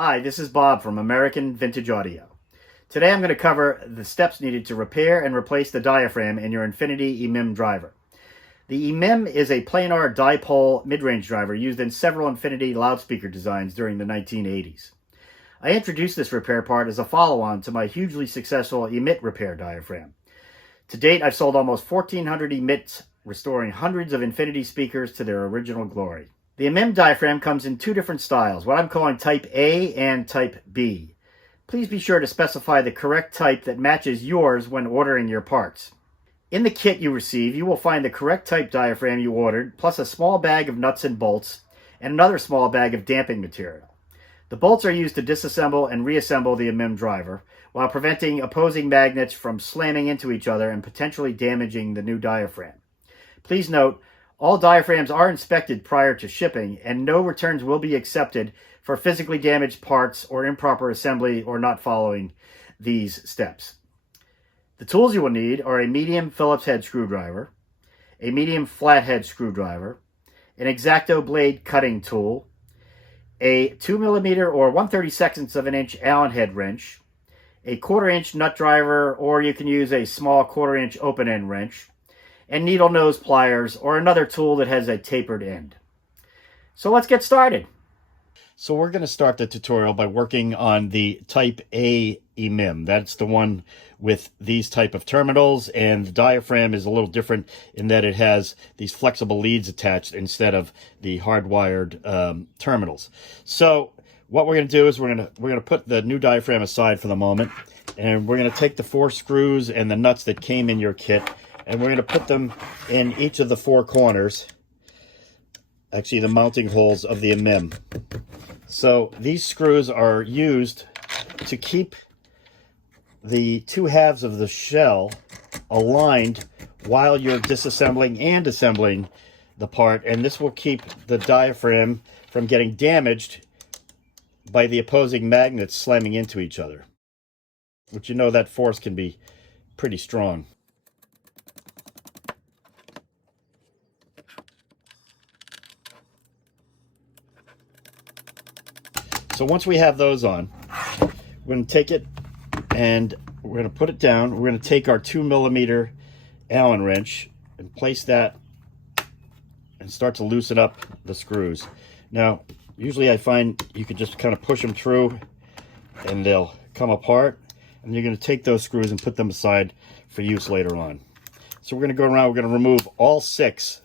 Hi, this is Bob from American Vintage Audio. Today I'm going to cover the steps needed to repair and replace the diaphragm in your Infinity EMIM driver. The EMIM is a planar dipole mid-range driver used in several Infinity loudspeaker designs during the 1980s. I introduced this repair part as a follow-on to my hugely successful emit repair diaphragm. To date, I've sold almost 1,400 emits, restoring hundreds of Infinity speakers to their original glory. The EMIM diaphragm comes in two different styles, what I'm calling Type A and Type B. Please be sure to specify the correct type that matches yours when ordering your parts. In the kit you receive, you will find the correct type diaphragm you ordered, plus a small bag of nuts and bolts, and another small bag of damping material. The bolts are used to disassemble and reassemble the EMIM driver, while preventing opposing magnets from slamming into each other and potentially damaging the new diaphragm. Please note, all diaphragms are inspected prior to shipping, and no returns will be accepted for physically damaged parts or improper assembly or not following these steps. The tools you will need are a medium Phillips head screwdriver, a medium flathead screwdriver, an X-Acto blade cutting tool, a 2mm or 1/32 of an inch Allen head wrench, a 1/4 inch nut driver, or you can use a small 1/4 inch open end wrench, and needle nose pliers or another tool that has a tapered end. So let's get started. So we're going to start the tutorial by working on the Type A EMIM. That's the one with these type of terminals, and the diaphragm is a little different in that it has these flexible leads attached instead of the hardwired terminals. So what we're going to do is we're going to put the new diaphragm aside for the moment, and we're going to take the 4 screws and the nuts that came in your kit, and we're going to put them in each of the 4 corners, actually the mounting holes of the EMIM. So these screws are used to keep the 2 halves of the shell aligned while you're disassembling and assembling the part, and this will keep the diaphragm from getting damaged by the opposing magnets slamming into each other, which you know that force can be pretty strong. So once we have those on, we're going to take it and we're going to put it down. We're going to take our 2mm Allen wrench and place that and start to loosen up the screws. Now, usually I find you can just kind of push them through and they'll come apart. And you're going to take those screws and put them aside for use later on. So we're going to go around, we're going to remove all 6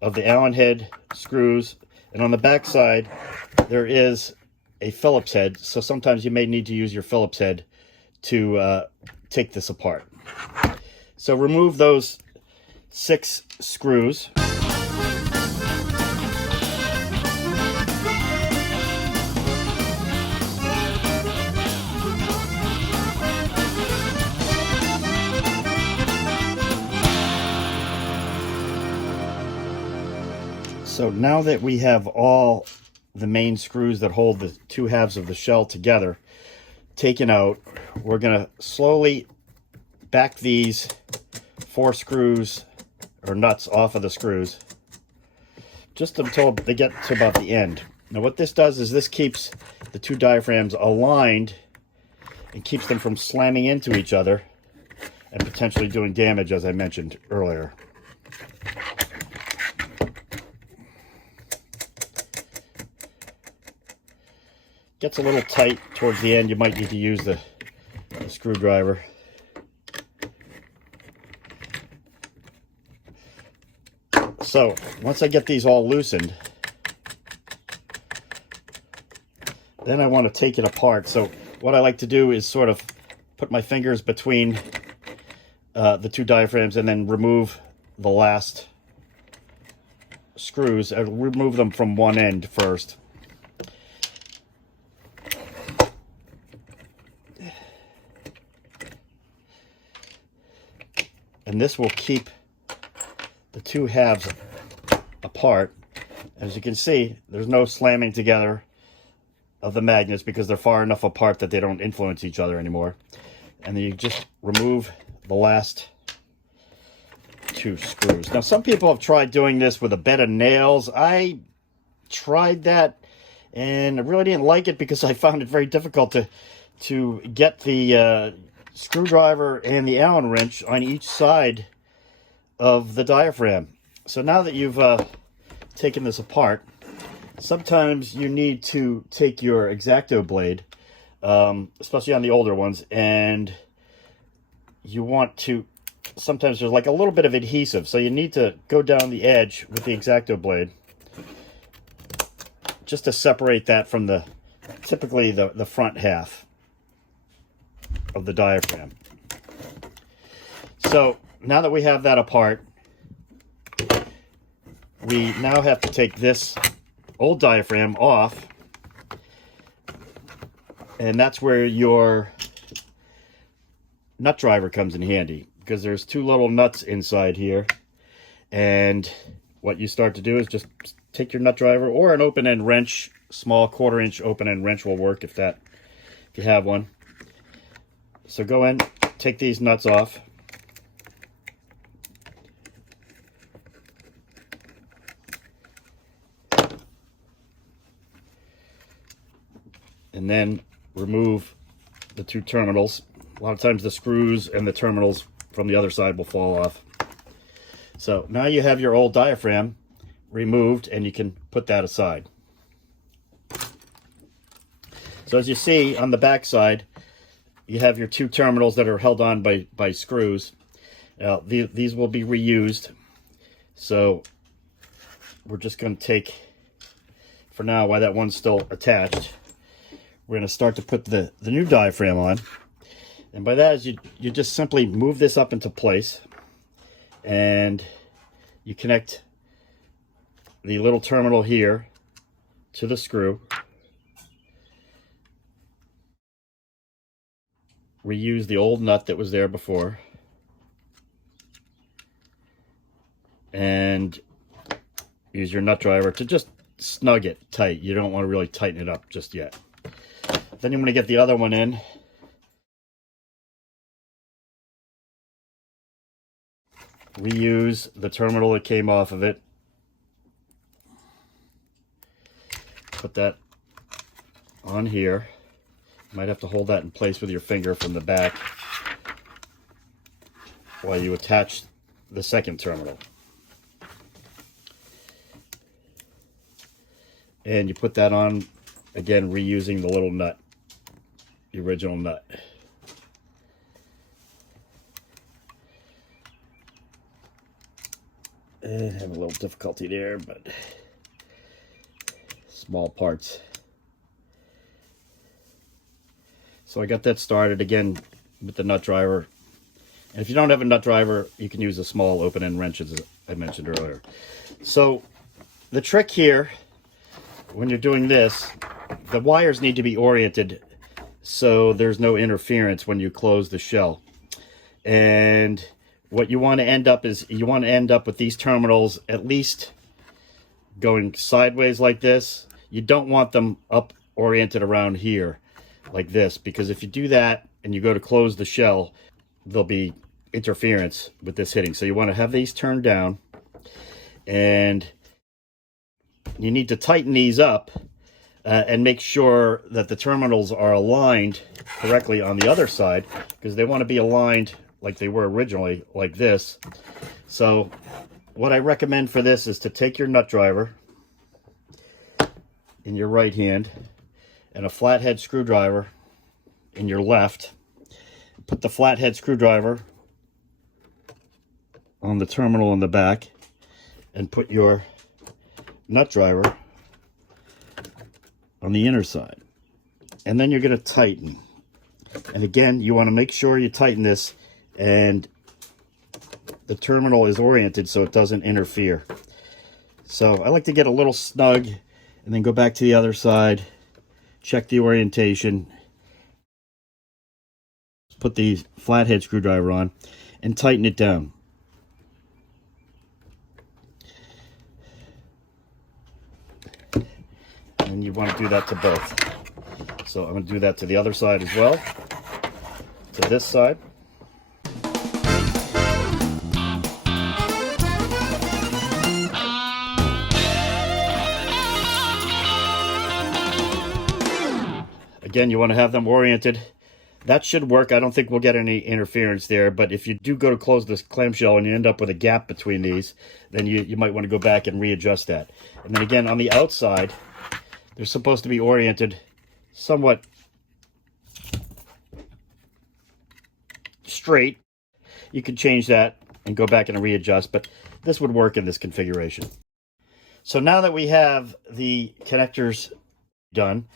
of the Allen head screws. And on the back side, there is a Phillips head, so sometimes you may need to use your Phillips head to take this apart. So remove those 6 screws. So now that we have all the main screws that hold the 2 halves of the shell together taken out, we're going to slowly back these 4 screws or nuts off of the screws just until they get to about the end. Now what this does is this keeps the 2 diaphragms aligned and keeps them from slamming into each other and potentially doing damage, as I mentioned earlier. Gets a little tight towards the end. You might need to use the screwdriver. So once I get these all loosened, then I want to take it apart. So what I like to do is sort of put my fingers between the 2 diaphragms and then remove the last screws. I remove them from one end first. And this will keep the 2 halves apart. As you can see, there's no slamming together of the magnets because they're far enough apart that they don't influence each other anymore. And then you just remove the last 2 screws. Now, some people have tried doing this with a bed of nails. I tried that and I really didn't like it because I found it very difficult to get the screwdriver and the Allen wrench on each side of the diaphragm. So now that you've taken this apart, sometimes you need to take your X-Acto blade, especially on the older ones, and you want to, sometimes there's like a little bit of adhesive, so you need to go down the edge with the X-Acto blade just to separate that from the, typically the front half of the diaphragm. So now that we have that apart, we now have to take this old diaphragm off, and that's where your nut driver comes in handy, because there's two little nuts inside here, and what you start to do is just take your nut driver or an open-end wrench. Small 1/4 inch open-end wrench will work if you have one. So go in, take these nuts off, and then remove the two terminals. A lot of times the screws and the terminals from the other side will fall off. So now you have your old diaphragm removed, and you can put that aside. So as you see on the back side, you have your two terminals that are held on by screws. Now these will be reused, so we're just going to take, for now, while that one's still attached, we're going to start to put the new diaphragm on. And by that is you just simply move this up into place, and you connect the little terminal here to the screw. Reuse the old nut that was there before, and use your nut driver to just snug it tight. You don't want to really tighten it up just yet. Then you want to get the other one in. Reuse the terminal that came off of it. Put that on here. You might have to hold that in place with your finger from the back while you attach the second terminal. And you put that on, again, reusing the little nut, the original nut. And have a little difficulty there, but small parts. So I got that started again with the nut driver. And if you don't have a nut driver, you can use a small open-end wrench, as I mentioned earlier. So the trick here, when you're doing this, the wires need to be oriented so there's no interference when you close the shell. And what you want to end up is, you want to end up with these terminals at least going sideways like this. You don't want them up oriented around here like this, because if you do that and you go to close the shell, there'll be interference with this hitting. So you want to have these turned down, and you need to tighten these up and make sure that the terminals are aligned correctly on the other side, because they want to be aligned like they were originally, like this. So what I recommend for this is to take your nut driver in your right hand and a flathead screwdriver in your left. Put the flathead screwdriver on the terminal in the back, and put your nut driver on the inner side. And then you're going to tighten. And again, you want to make sure you tighten this and the terminal is oriented so it doesn't interfere. So I like to get a little snug and then go back to the other side, check the orientation, put the flathead screwdriver on, and tighten it down. And you want to do that to both. So I'm going to do that to the other side as well, to this side. again, you want to have them oriented. That should work. I don't think we'll get any interference there, but if you do go to close this clamshell and you end up with a gap between these, then you might want to go back and readjust that. And then again, on the outside, they're supposed to be oriented somewhat straight. You could change that and go back and readjust, but this would work in this configuration. So now that we have the connectors done,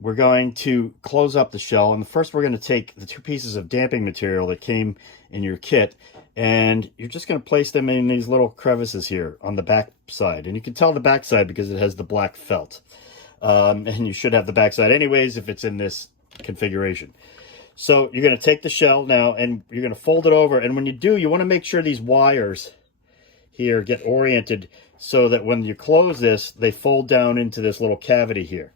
we're going to close up the shell. And first we're going to take the 2 pieces of damping material that came in your kit, and you're just going to place them in these little crevices here on the back side. And you can tell the back side because it has the black felt. And you should have the back side anyways if it's in this configuration. So you're going to take the shell now and you're going to fold it over. And when you do, you want to make sure these wires here get oriented so that when you close this, they fold down into this little cavity here.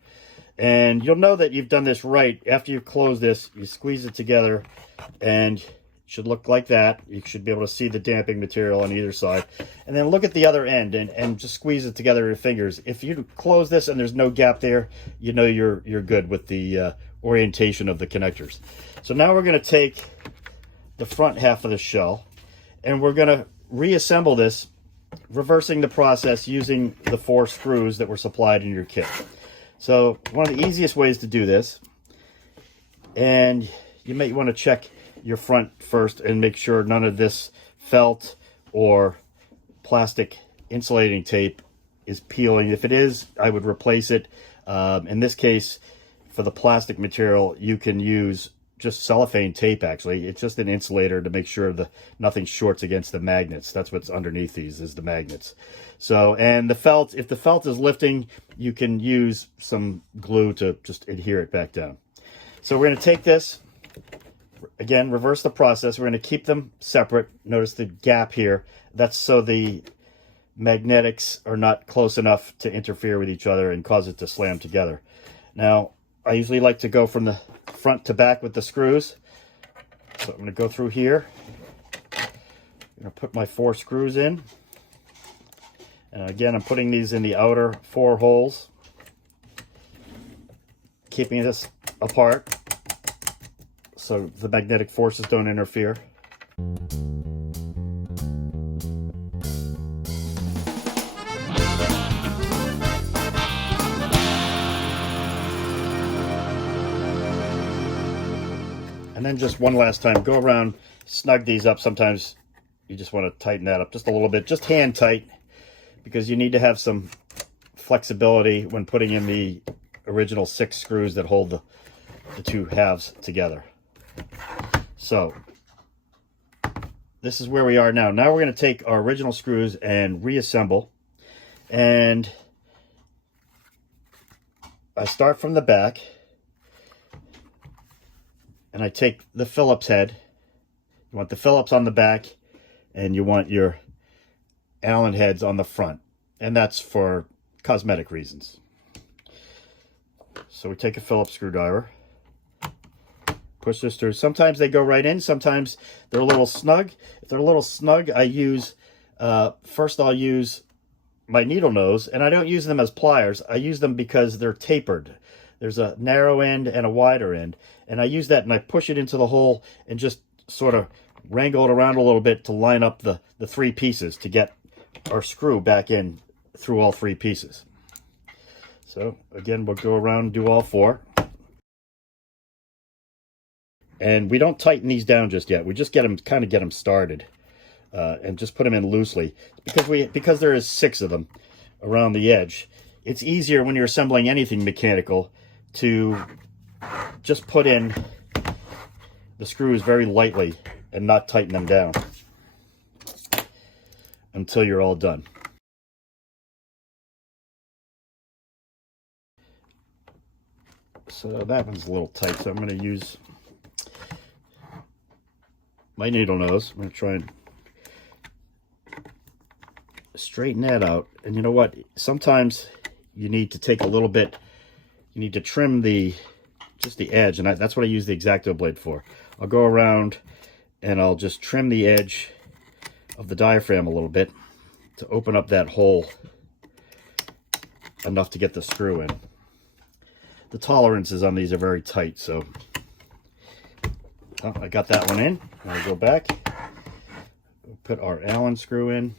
And you'll know that you've done this right. After you close this, you squeeze it together and it should look like that. You should be able to see the damping material on either side. And then look at the other end and just squeeze it together with your fingers. If you close this and there's no gap there, you know you're good with the orientation of the connectors. So now we're going to take the front half of the shell and we're going to reassemble this, reversing the process using the 4 screws that were supplied in your kit. So one of the easiest ways to do this, and you may want to check your front first and make sure none of this felt or plastic insulating tape is peeling. If it is, I would replace it. In this case, for the plastic material, you can use just cellophane tape. Actually, it's just an insulator to make sure that nothing shorts against the magnets. That's what's underneath these, is the magnets. So, and the felt, if the felt is lifting, you can use some glue to just adhere it back down. So we're going to take this, again, reverse the process. We're going to keep them separate. Notice the gap here. That's so the magnetics are not close enough to interfere with each other and cause it to slam together. Now, I usually like to go from the front to back with the screws. So I'm going to go through here. I'm going to put my 4 screws in. And again, I'm putting these in the outer 4 holes, keeping this apart so the magnetic forces don't interfere. And then just one last time, go around, snug these up. Sometimes you just want to tighten that up just a little bit, just hand tight, because you need to have some flexibility when putting in the original 6 screws that hold the 2 halves together. So this is where we are now. Now we're going to take our original screws and reassemble. And I start from the back. And I take the Phillips head. You want the Phillips on the back, and you want your Allen heads on the front. And that's for cosmetic reasons. So we take a Phillips screwdriver, push this through. Sometimes they go right in, sometimes they're a little snug. If they're a little snug, I use, first I'll use my needle nose, and I don't use them as pliers. I use them because they're tapered. There's a narrow end and a wider end, and I use that and I push it into the hole and just sort of wrangle it around a little bit to line up the 3 pieces to get our screw back in through all 3 pieces. So again, we'll go around and do all 4. And we don't tighten these down just yet. We just get them, kind of get them started, and just put them in loosely because there is 6 of them around the edge. It's easier when you're assembling anything mechanical to just put in the screws very lightly and not tighten them down until you're all done. So that one's a little tight, so I'm going to use my needle nose. I'm going to try and straighten that out. And you know what? Sometimes you need to take a little bit, you need to trim just the edge, and that's what I use the X-Acto blade for. I'll go around and I'll just trim the edge of the diaphragm a little bit to open up that hole enough to get the screw in. the tolerances on these are very tight. So I got that one in. I'll go back. We'll put our Allen screw in.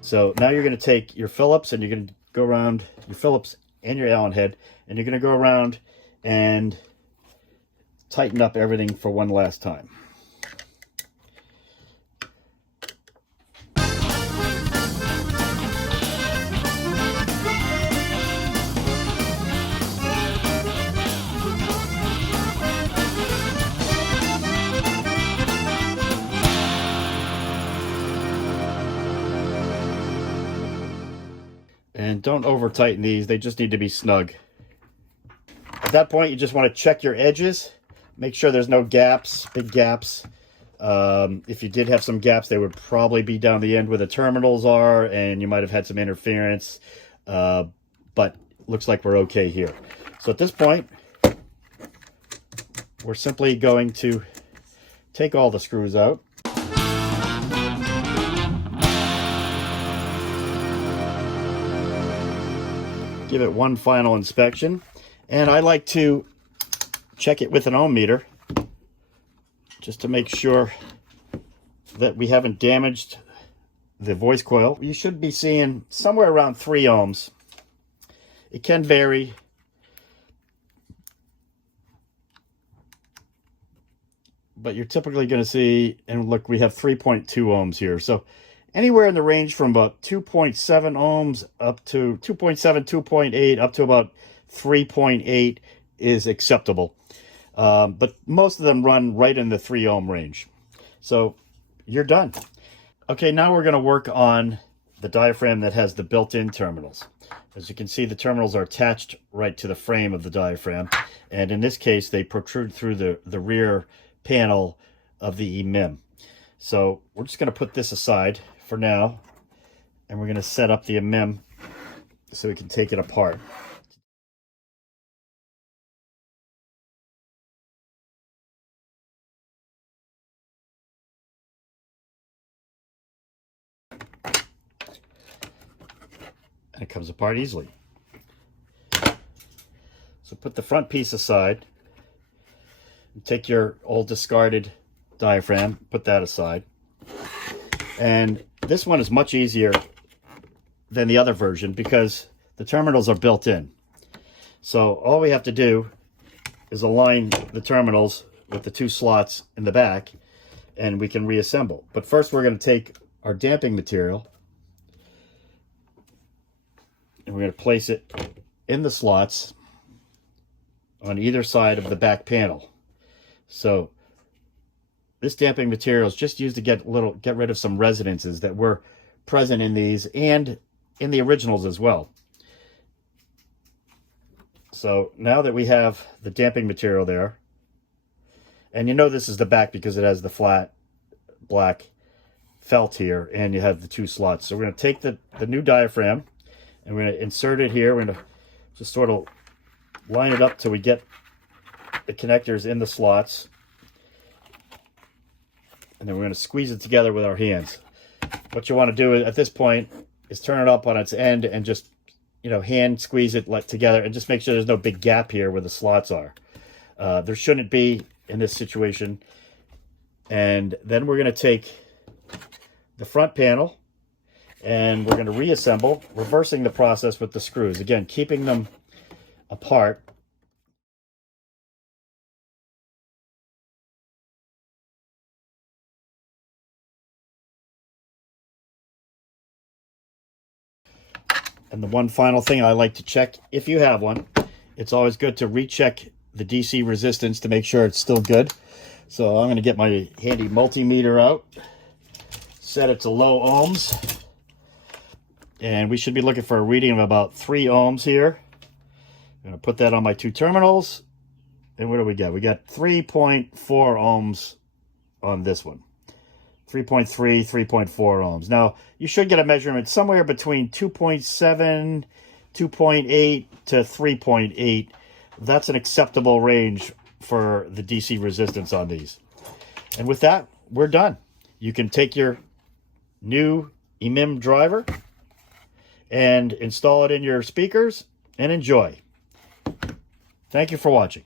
So now you're going to take your Phillips and you're going to go around your Phillips and your Allen head, and you're going to go around and tighten up everything for one last time. And don't over tighten these, they just need to be snug. At that point, you just want to check your edges, make sure there's no gaps, big gaps. If you did have some gaps, they would probably be down the end where the terminals are, and you might have had some interference, but looks like we're okay here. So at this point, we're simply going to take all the screws out. Give it one final inspection, and I like to check it with an ohm meter just to make sure that we haven't damaged the voice coil. You should be seeing somewhere around 3 ohms. It can vary, but you're typically going to see, and look, we have 3.2 ohms here. So anywhere in the range from about 2.7 ohms up to 2.7, 2.8, up to about 3.8 is acceptable. But most of them run right in the 3 ohm range. So you're done. Okay, now we're going to work on the diaphragm that has the built-in terminals. As you can see, the terminals are attached right to the frame of the diaphragm. And in this case, they protrude through the rear panel of the EMIM. So we're just going to put this aside for now, and we're going to set up the EMIM so we can take it apart. And it comes apart easily. So put the front piece aside, take your old discarded diaphragm, put that aside. And this one is much easier than the other version because the terminals are built in. So all we have to do is align the terminals with the 2 slots in the back, and we can reassemble. But first we're going to take our damping material and we're going to place it in the slots on either side of the back panel. So this damping material is just used to get rid of some resonances that were present in these and in the originals as well. So now that we have the damping material there, and you know this is the back because it has the flat black felt here, and you have the 2 slots. So we're going to take the new diaphragm and we're going to insert it here. We're going to just sort of line it up till we get the connectors in the slots. And then we're going to squeeze it together with our hands. What you want to do at this point is turn it up on its end and just, hand squeeze it together and just make sure there's no big gap here where the slots are. There shouldn't be in this situation. And then we're going to take the front panel and we're going to reassemble, reversing the process with the screws. Again, keeping them apart. And the one final thing I like to check, if you have one, it's always good to recheck the DC resistance to make sure it's still good. So I'm going to get my handy multimeter out, set it to low ohms, and we should be looking for a reading of about 3 ohms here. I'm going to put that on my 2 terminals, and what do we got? We got 3.4 ohms on this one. 3.3, 3.4 ohms. Now, you should get a measurement somewhere between 2.7, 2.8 to 3.8. That's an acceptable range for the DC resistance on these. And with that, we're done. You can take your new EMIM driver and install it in your speakers and enjoy. Thank you for watching.